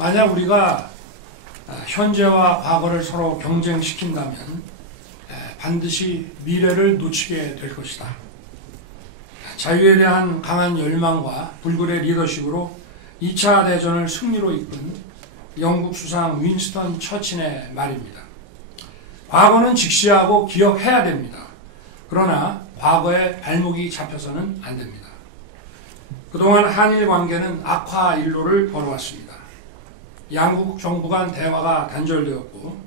만약 우리가 현재와 과거를 서로 경쟁시킨다면 반드시 미래를 놓치게 될 것이다. 자유에 대한 강한 열망과 불굴의 리더십으로 2차 대전을 승리로 이끈 영국 수상 윈스턴 처칠의 말입니다. 과거는 직시하고 기억해야 됩니다. 그러나 과거에 발목이 잡혀서는 안 됩니다. 그동안 한일 관계는 악화 일로를 걸어왔습니다. 양국 정부 간 대화가 단절되었고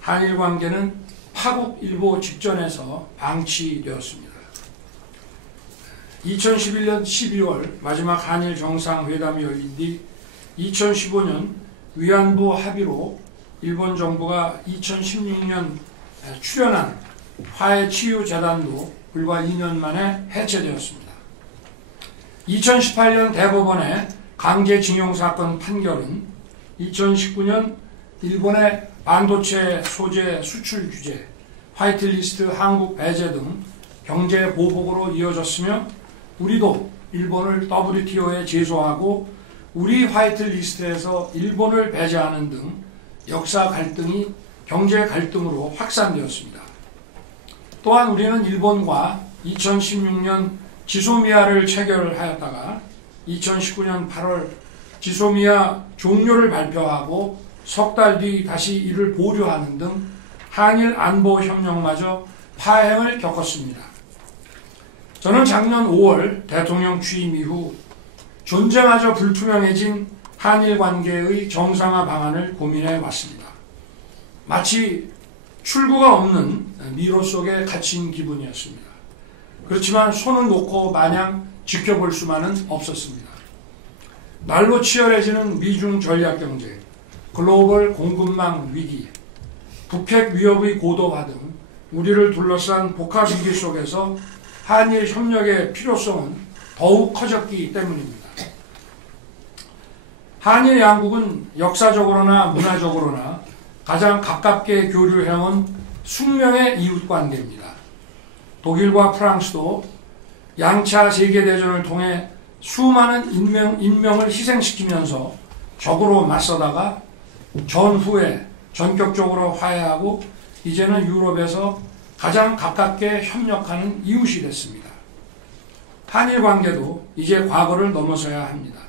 한일 관계는 파국 일보 직전에서 방치되었습니다. 2011년 12월 마지막 한일 정상회담이 열린 뒤 2015년 위안부 합의로 일본 정부가 2016년 출연한 화해치유재단도 불과 2년 만에 해체되었습니다. 2018년 대법원의 강제징용 사건 판결은 2019년 일본의 반도체 소재 수출 규제, 화이트리스트 한국 배제 등 경제 보복으로 이어졌으며 우리도 일본을 WTO에 제소하고 우리 화이트리스트에서 일본을 배제하는 등 역사 갈등이 경제 갈등으로 확산되었습니다. 또한 우리는 일본과 2016년 지소미아를 체결하였다가 2019년 8월 지소미아 종료를 발표하고 석 달 뒤 다시 이를 보류하는 등 한일 안보 협력마저 파행을 겪었습니다. 저는 작년 5월 대통령 취임 이후 존재마저 불투명해진 한일 관계의 정상화 방안을 고민해 왔습니다. 마치 출구가 없는 미로 속에 갇힌 기분이었습니다. 그렇지만 손을 놓고 마냥 지켜볼 수만은 없었습니다. 날로 치열해지는 미중 전략경제, 글로벌 공급망 위기, 북핵 위협의 고도화 등 우리를 둘러싼 복합 위기 속에서 한일 협력의 필요성은 더욱 커졌기 때문입니다. 한일 양국은 역사적으로나 문화적으로나 가장 가깝게 교류해온 숙명의 이웃관계입니다. 독일과 프랑스도 양차 세계대전을 통해 수많은 인명을 희생시키면서 적으로 맞서다가 전후에 전격적으로 화해하고 이제는 유럽에서 가장 가깝게 협력하는 이웃이 됐습니다. 한일 관계도 이제 과거를 넘어서야 합니다.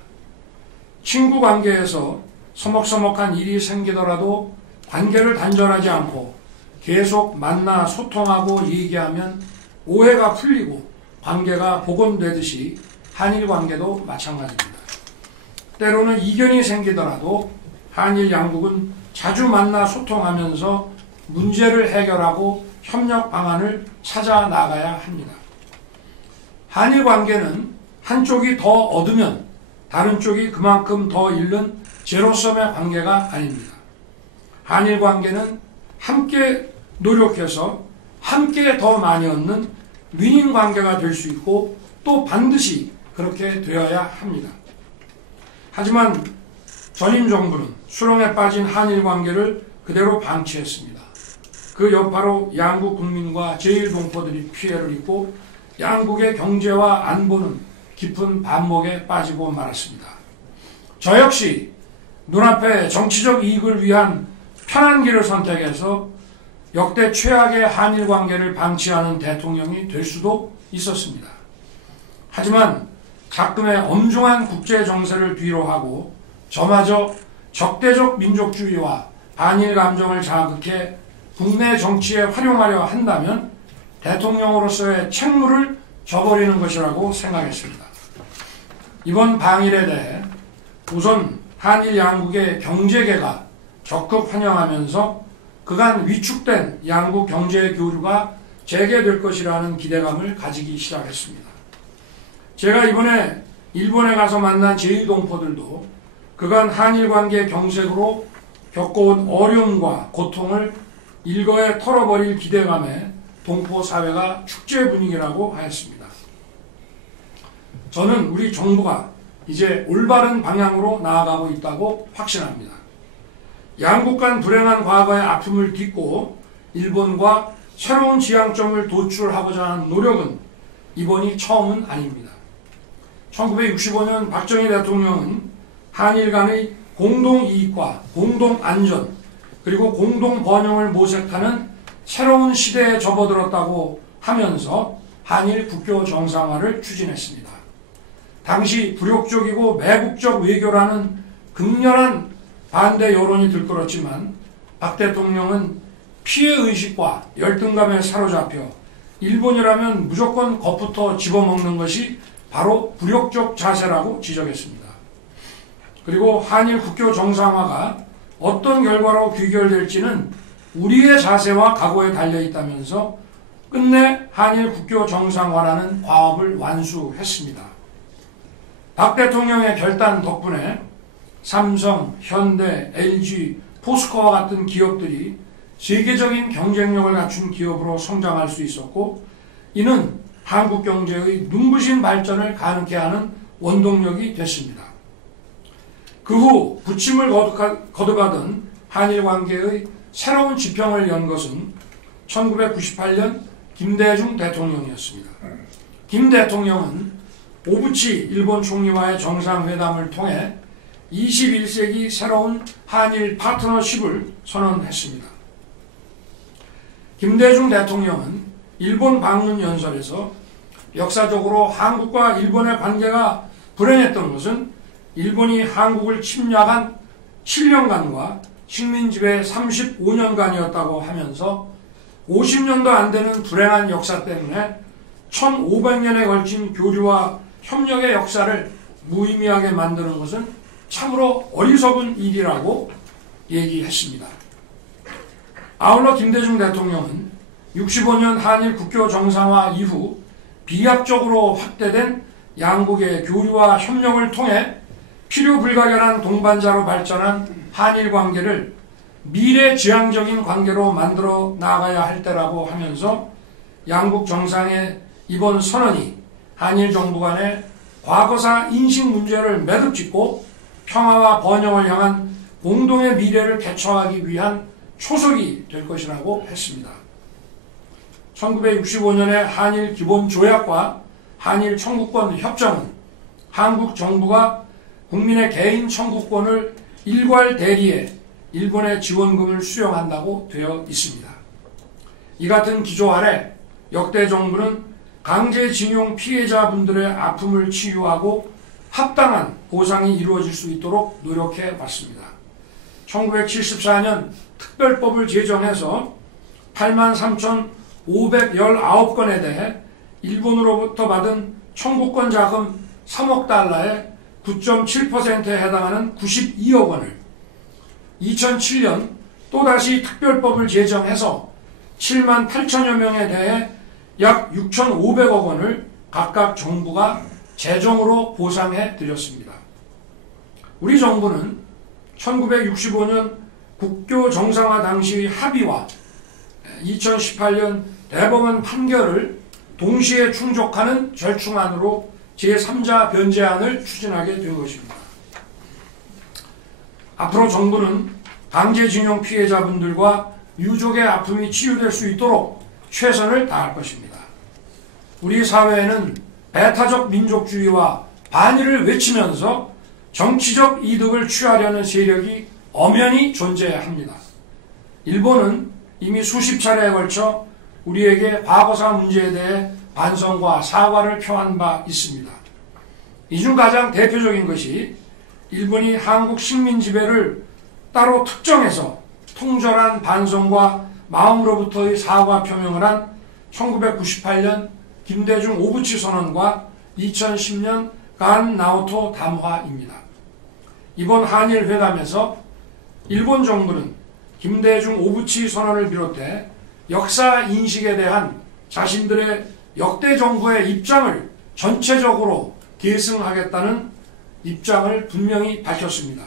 친구 관계에서 서먹서먹한 일이 생기더라도 관계를 단절하지 않고 계속 만나 소통하고 얘기하면 오해가 풀리고 관계가 복원되듯이 한일 관계도 마찬가지입니다. 때로는 이견이 생기더라도 한일 양국은 자주 만나 소통하면서 문제를 해결하고 협력 방안을 찾아 나가야 합니다. 한일 관계는 한쪽이 더 얻으면 다른 쪽이 그만큼 더 잃는 제로섬의 관계가 아닙니다. 한일 관계는 함께 노력해서 함께 더 많이 얻는 윈윈 관계가 될 수 있고 또 반드시 그렇게 되어야 합니다. 하지만 전임 정부는 수렁에 빠진 한일 관계를 그대로 방치했습니다. 그 여파로 양국 국민과 제1동포들이 피해를 입고 양국의 경제와 안보는 깊은 반목에 빠지고 말았습니다. 저 역시 눈앞에 정치적 이익을 위한 편한 길을 선택해서 역대 최악의 한일 관계를 방치하는 대통령이 될 수도 있었습니다. 하지만 작금의 엄중한 국제 정세를 뒤로하고 저마저 적대적 민족주의와 반일 감정을 자극해 국내 정치에 활용하려 한다면 대통령으로서의 책무를 져버리는 것이라고 생각했습니다. 이번 방일에 대해 우선 한일 양국의 경제계가 적극 환영하면서 그간 위축된 양국 경제 교류가 재개될 것이라는 기대감을 가지기 시작했습니다. 제가 이번에 일본에 가서 만난 제1동포들도 그간 한일 관계 경색으로 겪어온 어려움과 고통을 일거에 털어버릴 기대감에 동포 사회가 축제 분위기라고 하였습니다. 저는 우리 정부가 이제 올바른 방향으로 나아가고 있다고 확신합니다. 양국 간 불행한 과거의 아픔을 딛고 일본과 새로운 지향점을 도출하고자 하는 노력은 이번이 처음은 아닙니다. 1965년 박정희 대통령은 한일 간의 공동이익과 공동안전 그리고 공동번영을 모색하는 새로운 시대에 접어들었다고 하면서 한일 국교 정상화를 추진했습니다. 당시 불욕적이고 매국적 외교라는 극렬한 반대 여론이 들끓었지만 박 대통령은 피해의식과 열등감에 사로잡혀 일본이라면 무조건 겁부터 집어먹는 것이 바로 불욕적 자세라고 지적했습니다. 그리고 한일 국교 정상화가 어떤 결과로 귀결될지는 우리의 자세와 각오에 달려있다면서 끝내 한일 국교 정상화라는 과업을 완수했습니다. 박 대통령의 결단 덕분에 삼성, 현대, LG, 포스코와 같은 기업들이 세계적인 경쟁력을 갖춘 기업으로 성장할 수 있었고, 이는 한국 경제의 눈부신 발전을 가능케 하는 원동력이 됐습니다. 그 후 부침을 거듭하던 한일 관계의 새로운 지평을 연 것은 1998년 김대중 대통령이었습니다. 김 대통령은 오부치 일본 총리와의 정상회담을 통해 21세기 새로운 한일 파트너십을 선언했습니다. 김대중 대통령은 일본 방문 연설에서 역사적으로 한국과 일본의 관계가 불행했던 것은 일본이 한국을 침략한 7년간과 식민지배 35년간이었다고 하면서 50년도 안 되는 불행한 역사 때문에 1500년에 걸친 교류와 협력의 역사를 무의미하게 만드는 것은 참으로 어리석은 일이라고 얘기했습니다. 아울러 김대중 대통령은 65년 한일 국교 정상화 이후 비약적으로 확대된 양국의 교류와 협력을 통해 필요 불가결한 동반자로 발전한 한일 관계를 미래지향적인 관계로 만들어 나가야 할 때라고 하면서 양국 정상의 이번 선언이 한일 정부 간의 과거사 인식 문제를 매듭짓고 평화와 번영을 향한 공동의 미래를 개척하기 위한 초석이 될 것이라고 했습니다. 1965년의 한일 기본조약과 한일 청구권 협정은 한국 정부가 국민의 개인 청구권을 일괄 대리해 일본의 지원금을 수령한다고 되어 있습니다. 이 같은 기조 아래 역대 정부는 강제징용 피해자분들의 아픔을 치유하고 합당한 보상이 이루어질 수 있도록 노력해 왔습니다. 1974년 특별법을 제정해서 83,519건에 대해 일본으로부터 받은 청구권 자금 3억 달러의 9.7%에 해당하는 92억 원을 2007년 또다시 특별법을 제정해서 7만 8천여 명에 대해 약 6,500억 원을 각각 정부가 재정으로 보상해 드렸습니다. 우리 정부는 1965년 국교 정상화 당시의 합의와 2018년 대법원 판결을 동시에 충족하는 절충안으로 제3자 변제안을 추진하게 된 것입니다. 앞으로 정부는 강제징용 피해자분들과 유족의 아픔이 치유될 수 있도록 최선을 다할 것입니다. 우리 사회에는 배타적 민족주의와 반일을 외치면서 정치적 이득을 취하려는 세력이 엄연히 존재합니다. 일본은 이미 수십 차례에 걸쳐 우리에게 과거사 문제에 대해 반성과 사과를 표한 바 있습니다. 이 중 가장 대표적인 것이 일본이 한국 식민 지배를 따로 특정해서 통절한 반성과 마음으로부터의 사과 표명을 한 1998년 김대중 오부치 선언과 2010년 간 나오토 담화입니다. 이번 한일 회담에서 일본 정부는 김대중 오부치 선언을 비롯해 역사 인식에 대한 자신들의 역대 정부의 입장을 전체적으로 계승하겠다는 입장을 분명히 밝혔습니다.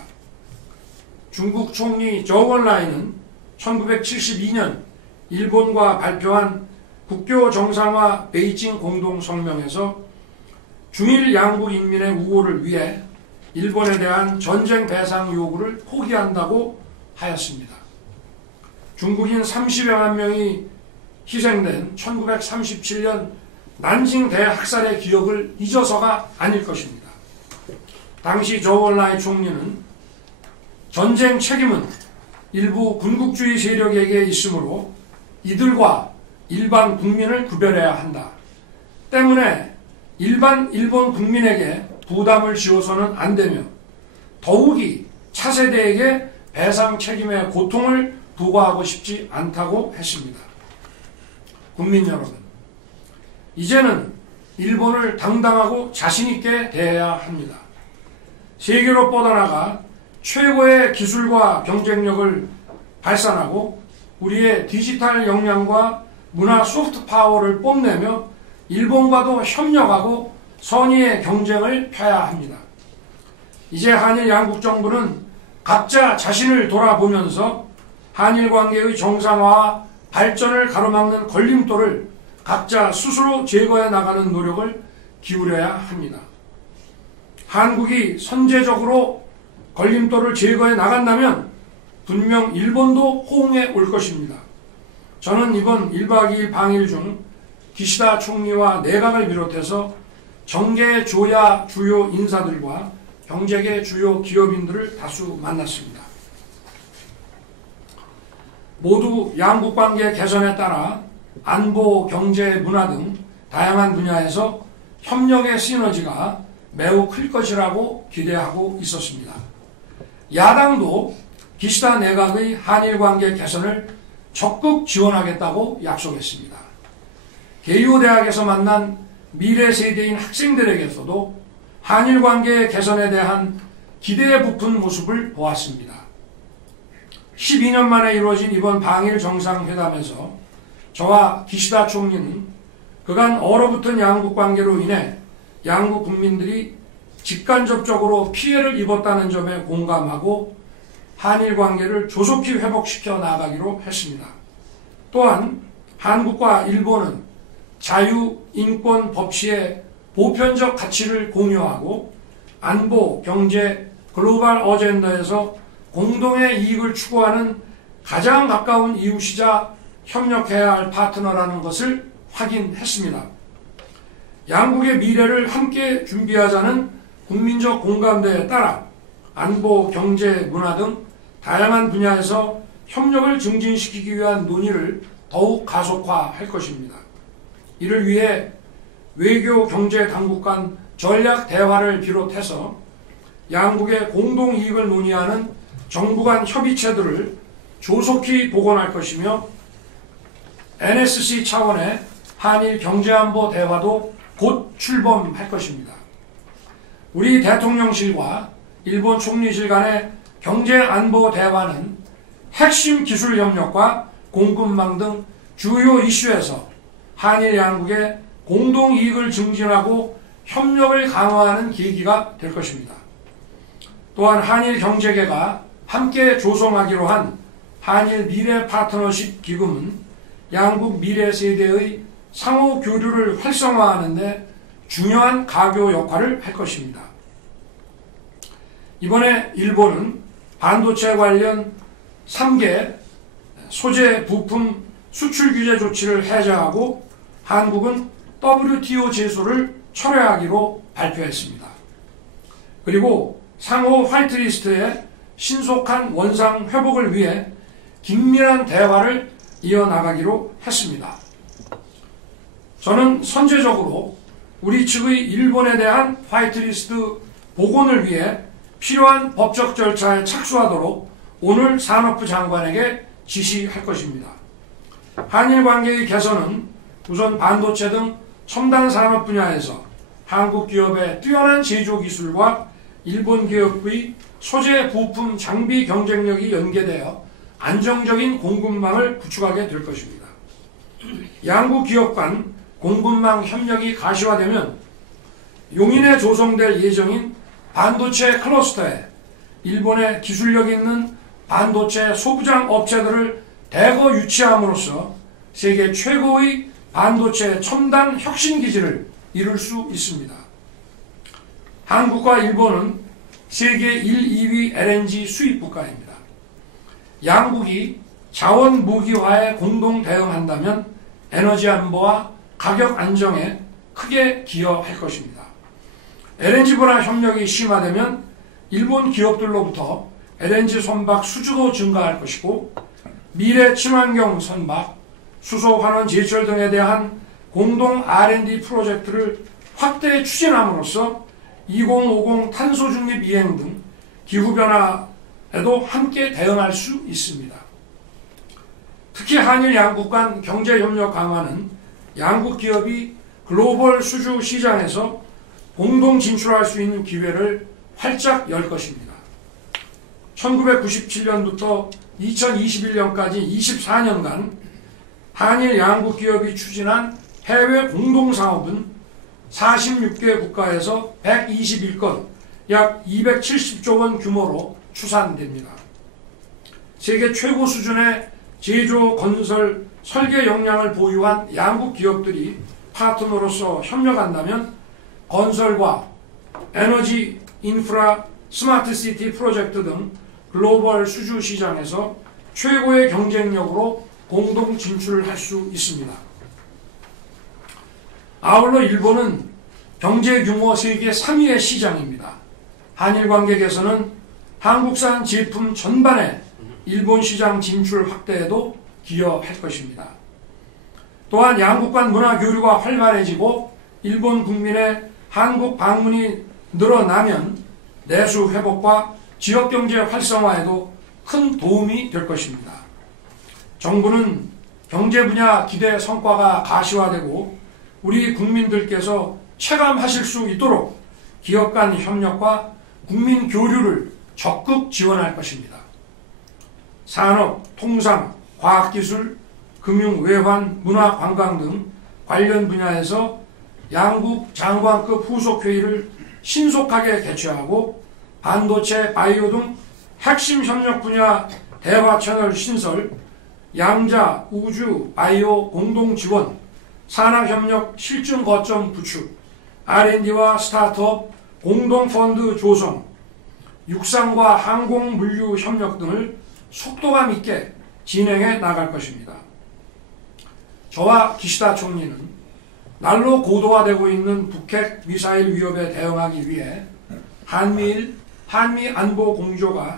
중국 총리 저우언라이는 1972년 일본과 발표한 국교 정상화 베이징 공동성명에서 중일 양국 인민의 우호를 위해 일본에 대한 전쟁 배상 요구를 포기한다고 하였습니다. 중국인 30여만 명이 희생된 1937년 난징 대학살의 기억을 잊어서가 아닐 것입니다. 당시 저우언라이 총리는 전쟁 책임은 일부 군국주의 세력에게 있으므로 이들과 일반 국민을 구별해야 한다. 때문에 일반 일본 국민에게 부담을 지어서는 안 되며 더욱이 차세대에게 배상 책임의 고통을 부과하고 싶지 않다고 했습니다. 국민 여러분, 이제는 일본을 당당하고 자신있게 대해야 합니다. 세계로 뻗어나가 최고의 기술과 경쟁력을 발산하고 우리의 디지털 역량과 문화 소프트 파워를 뽐내며 일본과도 협력하고 선의의 경쟁을 펴야 합니다. 이제 한일 양국 정부는 각자 자신을 돌아보면서 한일 관계의 정상화와 발전을 가로막는 걸림돌을 각자 스스로 제거해 나가는 노력을 기울여야 합니다. 한국이 선제적으로 걸림돌을 제거해 나간다면 분명 일본도 호응해 올 것입니다. 저는 이번 1박 2일 방일 중 기시다 총리와 내각을 비롯해서 정계 조야 주요 인사들과 경제계 주요 기업인들을 다수 만났습니다. 모두 양국 관계 개선에 따라 안보, 경제, 문화 등 다양한 분야에서 협력의 시너지가 매우 클 것이라고 기대하고 있었습니다. 야당도 기시다 내각의 한일 관계 개선을 적극 지원하겠다고 약속했습니다. 개요 대학에서 만난 미래 세대인 학생들에게서도 한일 관계 개선에 대한 기대에 부푼 모습을 보았습니다. 12년 만에 이루어진 이번 방일 정상회담에서 저와 기시다 총리는 그간 얼어붙은 양국 관계로 인해 양국 국민들이 직간접적으로 피해를 입었다는 점에 공감하고 한일 관계를 조속히 회복시켜 나가기로 했습니다. 또한 한국과 일본은 자유, 인권, 법치의 보편적 가치를 공유하고 안보, 경제, 글로벌 어젠더에서 공동의 이익을 추구하는 가장 가까운 이웃이자 협력해야 할 파트너라는 것을 확인했습니다. 양국의 미래를 함께 준비하자는 국민적 공감대에 따라 안보, 경제, 문화 등 다양한 분야에서 협력을 증진시키기 위한 논의를 더욱 가속화할 것입니다. 이를 위해 외교, 경제 당국 간 전략 대화를 비롯해서 양국의 공동 이익을 논의하는 정부 간 협의체들을 조속히 복원할 것이며 NSC 차원의 한일 경제안보 대화도 곧 출범할 것입니다. 우리 대통령실과 일본 총리실 간의 경제안보 대화는 핵심 기술 협력과 공급망 등 주요 이슈에서 한일 양국의 공동 이익을 증진하고 협력을 강화하는 계기가 될 것입니다. 또한 한일 경제계가 함께 조성하기로 한 한일 미래 파트너십 기금은 양국 미래 세대의 상호 교류를 활성화하는 데 중요한 가교 역할을 할 것입니다. 이번에 일본은 반도체 관련 3개 소재 부품 수출 규제 조치를 해제하고 한국은 WTO 제소를 철회하기로 발표했습니다. 그리고 상호 화이트리스트의 신속한 원상 회복을 위해 긴밀한 대화를 이어나가기로 했습니다. 저는 선제적으로 우리 측의 일본에 대한 화이트리스트 복원을 위해 필요한 법적 절차에 착수하도록 오늘 산업부 장관에게 지시할 것입니다. 한일 관계의 개선은 우선 반도체 등 첨단 산업 분야에서 한국 기업의 뛰어난 제조 기술과 일본 기업의 소재 부품 장비 경쟁력이 연계되어 안정적인 공급망을 구축하게 될 것입니다. 양국 기업 간 공급망 협력이 가시화되면 용인에 조성될 예정인 반도체 클러스터에 일본의 기술력 있는 반도체 소부장 업체들을 대거 유치함으로써 세계 최고의 반도체 첨단 혁신 기지를 이룰 수 있습니다. 한국과 일본은 세계 1, 2위 LNG 수입 국가입니다. 양국이 자원 무기화에 공동 대응한다면 에너지 안보와 가격 안정에 크게 기여할 것입니다. LNG 분야 협력이 심화되면 일본 기업들로부터 LNG 선박 수주도 증가할 것이고 미래 친환경 선박, 수소 환원 제철 등에 대한 공동 R&D 프로젝트를 확대 추진함으로써 2050 탄소 중립 이행 등 기후변화에도 함께 대응할 수 있습니다. 특히 한일 양국 간 경제협력 강화는 양국 기업이 글로벌 수주 시장에서 공동 진출할 수 있는 기회를 활짝 열 것입니다. 1997년부터 2021년까지 24년간 한일 양국 기업이 추진한 해외 공동사업은 46개 국가에서 121건, 약 270조 원 규모로 추산됩니다. 세계 최고 수준의 제조, 건설, 설계 역량을 보유한 양국 기업들이 파트너로서 협력한다면 건설과 에너지, 인프라, 스마트시티 프로젝트 등 글로벌 수주 시장에서 최고의 경쟁력으로 공동 진출할 수 있습니다. 아울러 일본은 경제 규모 세계 3위의 시장입니다. 한일 관계 개선은 한국산 제품 전반의 일본 시장 진출 확대에도 기여할 것입니다. 또한 양국 간 문화 교류가 활발해지고 일본 국민의 한국 방문이 늘어나면 내수 회복과 지역경제 활성화에도 큰 도움이 될 것입니다. 정부는 경제 분야 기대 성과가 가시화되고 우리 국민들께서 체감하실 수 있도록 기업 간 협력과 국민 교류를 적극 지원할 것입니다. 산업, 통상, 과학기술, 금융, 외환, 문화, 관광 등 관련 분야에서 양국 장관급 후속회의를 신속하게 개최하고 반도체, 바이오 등 핵심 협력 분야 대화 채널 신설, 양자, 우주, 바이오 공동 지원, 산학협력 실증 거점 구축, R&D와 스타트업 공동 펀드 조성, 육상과 항공 물류 협력 등을 속도감 있게 진행해 나갈 것입니다. 저와 기시다 총리는 날로 고도화되고 있는 북핵 미사일 위협에 대응하기 위해 한미 안보 공조가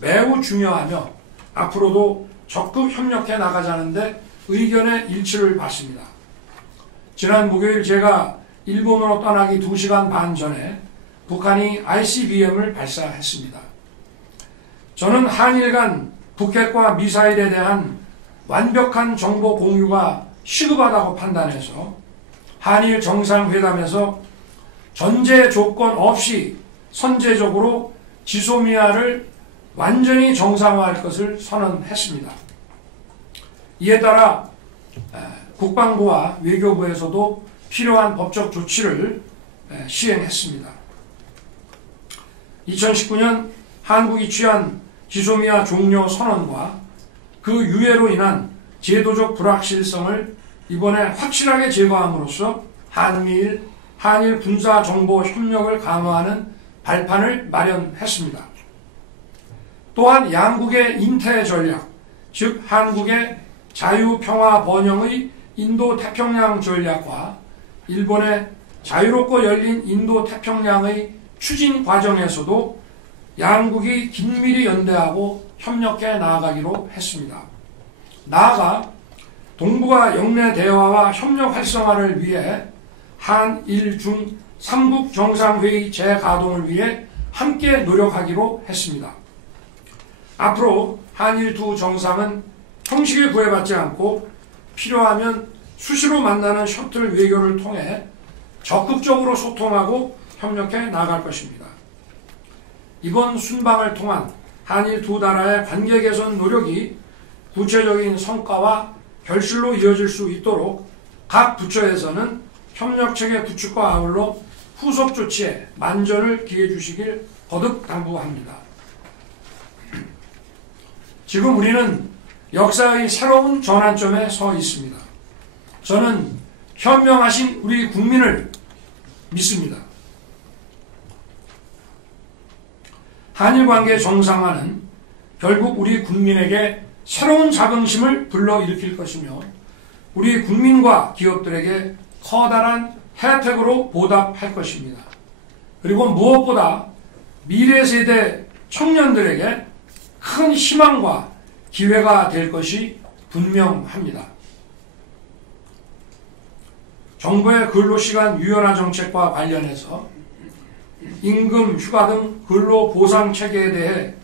매우 중요하며 앞으로도 적극 협력해 나가자는데 의견의 일치를 봤습니다. 지난 목요일 제가 일본으로 떠나기 2시간 반 전에 북한이 ICBM을 발사했습니다. 저는 한일 간 북핵과 미사일에 대한 완벽한 정보 공유가 시급하다고 판단해서 한일 정상회담에서 전제 조건 없이 선제적으로 지소미아를 완전히 정상화할 것을 선언했습니다. 이에 따라 국방부와 외교부에서도 필요한 법적 조치를 시행했습니다. 2019년 한국이 취한 지소미아 종료 선언과 그 유예로 인한 제도적 불확실성을 이번에 확실하게 제거함으로써 한일 군사정보 협력을 강화하는 발판을 마련했습니다. 또한 양국의 인태 전략, 즉 한국의 자유평화 번영의 인도태평양 전략과 일본의 자유롭고 열린 인도태평양의 추진 과정에서도 양국이 긴밀히 연대하고 협력해 나아가기로 했습니다. 나아가 동북아 영내 대화와 협력 활성화를 위해 한일 중 3국 정상회의 재가동을 위해 함께 노력하기로 했습니다. 앞으로 한일 두 정상은 형식에 구애받지 않고 필요하면 수시로 만나는 셔틀 외교를 통해 적극적으로 소통하고 협력해 나갈 것입니다. 이번 순방을 통한 한일 두 나라의 관계 개선 노력이 구체적인 성과와 결실로 이어질 수 있도록 각 부처에서는 협력체계 구축과 아울러 후속 조치에 만전을 기해 주시길 거듭 당부합니다. 지금 우리는 역사의 새로운 전환점에 서 있습니다. 저는 현명하신 우리 국민을 믿습니다. 한일 관계 정상화는 결국 우리 국민에게 새로운 자긍심을 불러일으킬 것이며 우리 국민과 기업들에게 커다란 혜택으로 보답할 것입니다. 그리고 무엇보다 미래 세대 청년들에게 큰 희망과 기회가 될 것이 분명합니다. 정부의 근로시간 유연화 정책과 관련해서 임금, 휴가 등 근로보상체계에 대해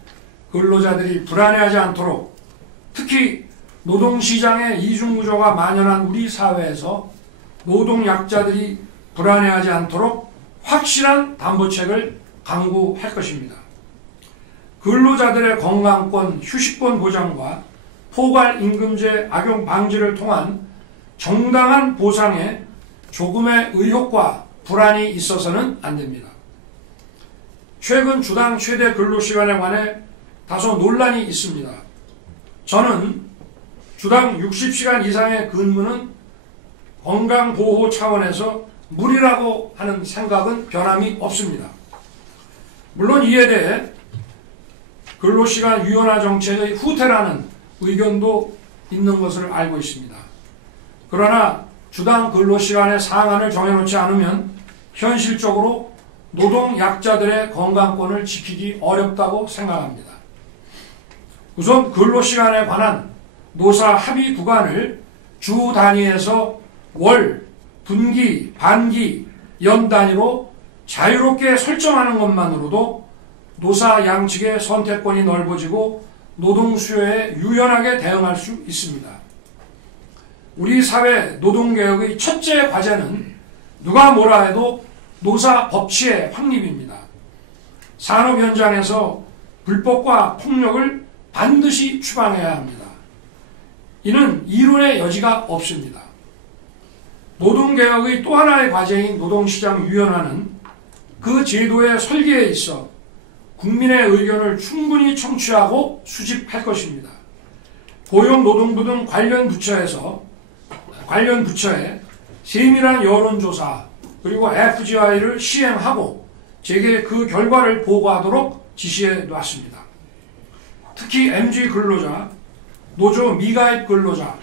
근로자들이 불안해하지 않도록, 특히 노동시장의 이중구조가 만연한 우리 사회에서 노동약자들이 불안해하지 않도록 확실한 담보책을 강구할 것입니다. 근로자들의 건강권, 휴식권 보장과 포괄임금제 악용 방지를 통한 정당한 보상에 조금의 의혹과 불안이 있어서는 안 됩니다. 최근 주당 최대 근로시간에 관해 다소 논란이 있습니다. 저는 주당 60시간 이상의 근무는 건강보호 차원에서 무리라고 하는 생각은 변함이 없습니다. 물론 이에 대해 근로시간 유연화 정책의 후퇴라는 의견도 있는 것을 알고 있습니다. 그러나 주당 근로시간의 상한을 정해놓지 않으면 현실적으로 노동약자들의 건강권을 지키기 어렵다고 생각합니다. 우선 근로시간에 관한 노사 합의 구간을 주 단위에서 월, 분기, 반기, 연 단위로 자유롭게 설정하는 것만으로도 노사 양측의 선택권이 넓어지고 노동 수요에 유연하게 대응할 수 있습니다. 우리 사회 노동개혁의 첫째 과제는 누가 뭐라 해도 노사 법치의 확립입니다. 산업 현장에서 불법과 폭력을 반드시 추방해야 합니다. 이는 이론의 여지가 없습니다. 노동개혁의 또 하나의 과제인 노동시장 유연화는 그 제도의 설계에 있어 국민의 의견을 충분히 청취하고 수집할 것입니다. 고용노동부 등 관련 부처에 세밀한 여론조사 그리고 FGI를 시행하고 제게 그 결과를 보고하도록 지시해 놨습니다. 특히 MG 근로자, 노조 미가입 근로자,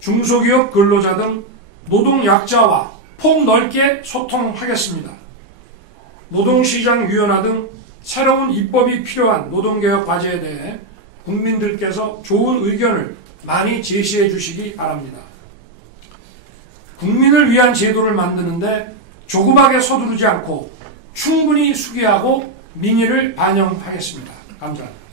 중소기업 근로자 등 노동약자와 폭넓게 소통하겠습니다. 노동시장 유연화 등 새로운 입법이 필요한 노동개혁 과제에 대해 국민들께서 좋은 의견을 많이 제시해 주시기 바랍니다. 국민을 위한 제도를 만드는데 조급하게 서두르지 않고 충분히 수기하고 민의를 반영하겠습니다. 감사합니다.